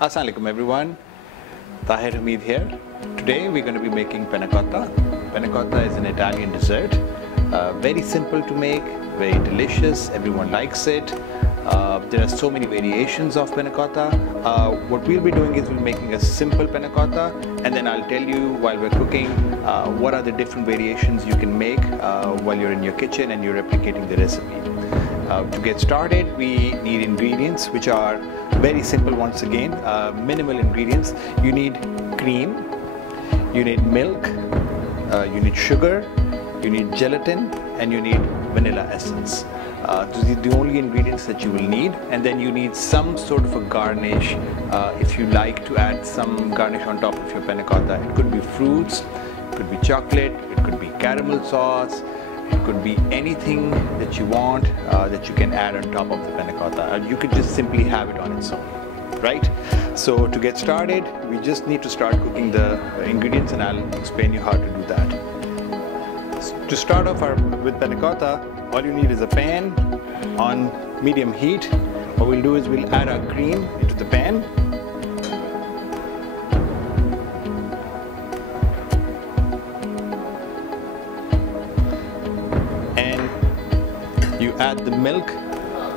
Assalamu alaikum everyone, Tahir here. Today we're going to be making Panna Cotta. Panna Cotta is an Italian dessert, very simple to make, very delicious, everyone likes it. There are so many variations of Panna Cotta. What we'll be doing is we'll be making a simple Panna Cotta, and then I'll tell you while we're cooking what are the different variations you can make while you're in your kitchen and you're replicating the recipe. To get started, we need ingredients which are very simple once again, minimal ingredients. You need cream, you need milk, you need sugar, you need gelatin, and you need vanilla essence. Those are the only ingredients that you will need, and then you need some sort of a garnish if you like to add some garnish on top of your Panna Cotta. It could be fruits, it could be chocolate, it could be caramel sauce, it could be anything that you want that you can add on top of the Panna Cotta. You could just simply have it on its own, right? So to get started, we just need to start cooking the ingredients, and I'll explain you how to do that. To start off with Panna Cotta, all you need is a pan on medium heat. What we'll do is we'll add our cream into the pan. And you add the milk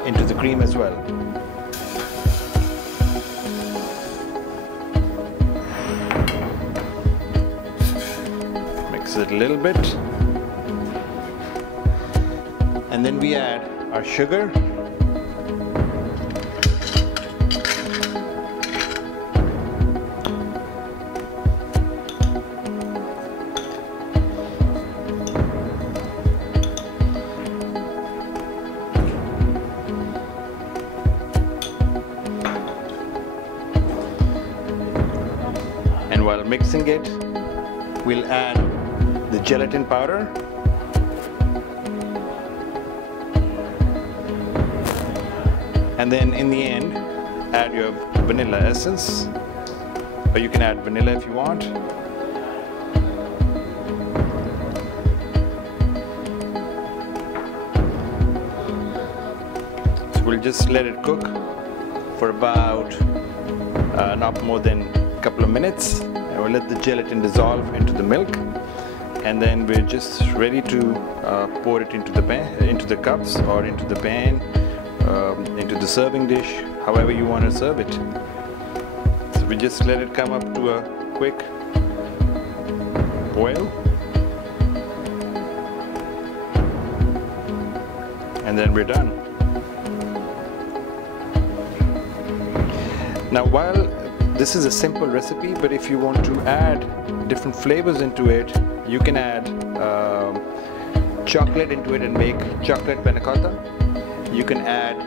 into the cream as well. Mix it a little bit. And then we add our sugar, and while mixing it, we'll add the gelatin powder. And then in the end, add your vanilla essence, or you can add vanilla if you want. So we'll just let it cook for about not more than a couple of minutes, and we'll let the gelatin dissolve into the milk, and then we're just ready to pour it into the pan, into the cups, or into the pan. Into the serving dish, however you want to serve it. So we just let it come up to a quick boil, and then we're done. Now, while this is a simple recipe, but if you want to add different flavors into it, you can add chocolate into it and make chocolate Panna Cotta. You can add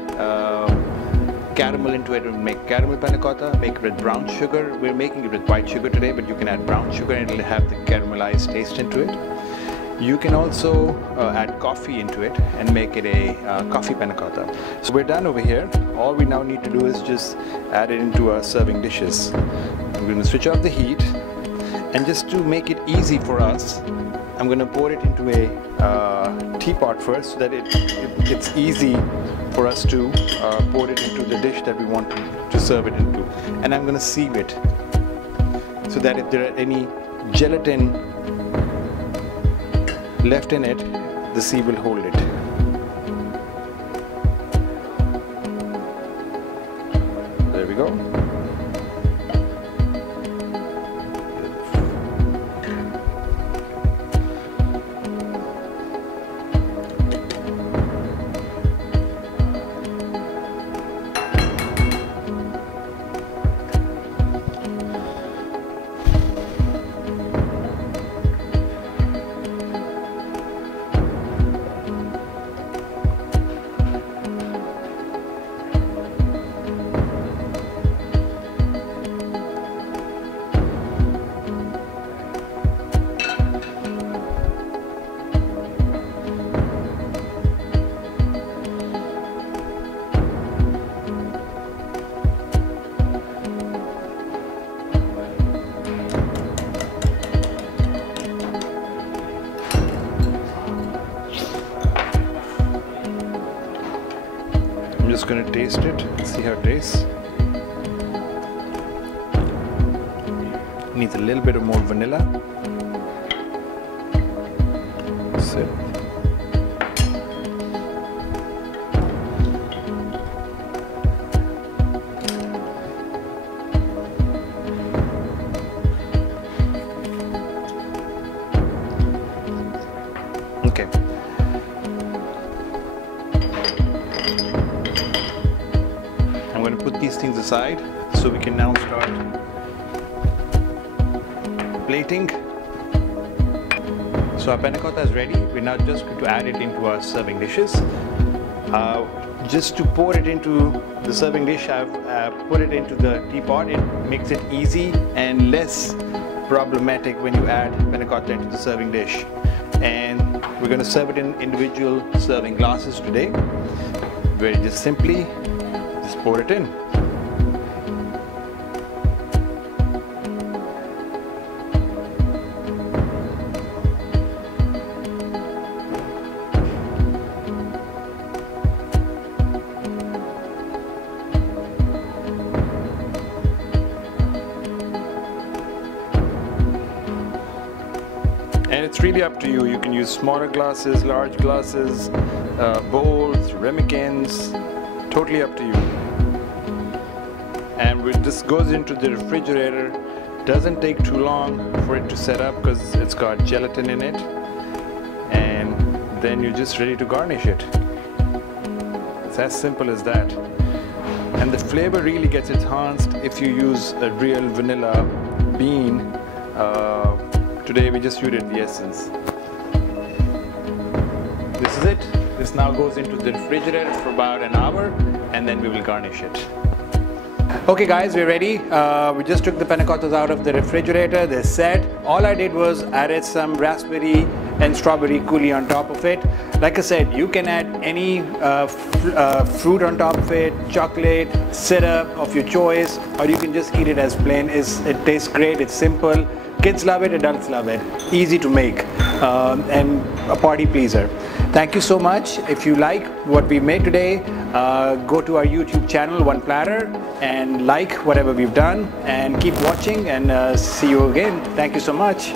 caramel into it and make caramel Panna Cotta, make it with brown sugar. We're making it with white sugar today, but you can add brown sugar and it'll have the caramelized taste into it. You can also add coffee into it and make it a coffee Panna Cotta. So we're done over here. All we now need to do is just add it into our serving dishes. I'm going to switch off the heat, and just to make it easy for us, I'm going to pour it into a teapot first, so that it's easy for us to pour it into the dish that we want to serve it into. And I'm going to sieve it, so that if there are any gelatin left in it, the sieve will hold it. There we go. just going to taste it, see how it tastes. needs a little bit of more vanilla. So. Okay. I'm going to put these things aside so we can now start plating. So our panna cotta is ready. We're now just going to add it into our serving dishes. Just to pour it into the serving dish, I've put it into the teapot. It makes it easy and less problematic when you add panna cotta into the serving dish. And we're going to serve it in individual serving glasses today, where you just simply just pour it in. And it's really up to you. You can use smaller glasses, large glasses, bowls, ramekins, totally up to you. And when this goes into the refrigerator, doesn't take too long for it to set up because it's got gelatin in it. And then you're just ready to garnish it. It's as simple as that. And the flavor really gets enhanced if you use a real vanilla bean. Today we just used the essence. This is it. This now goes into the refrigerator for about an hour and then we will garnish it. Okay guys, we're ready. We just took the panna cottas out of the refrigerator. They're set. All I did was added some raspberry and strawberry coulis on top of it. Like I said, you can add any fruit on top of it, chocolate, syrup of your choice, or you can just eat it as plain. It tastes great, it's simple. Kids love it, adults love it. Easy to make and a party pleaser. Thank you so much. If you like what we made today, go to our YouTube channel, OnePlatter, and like whatever we've done, and keep watching, and see you again. Thank you so much.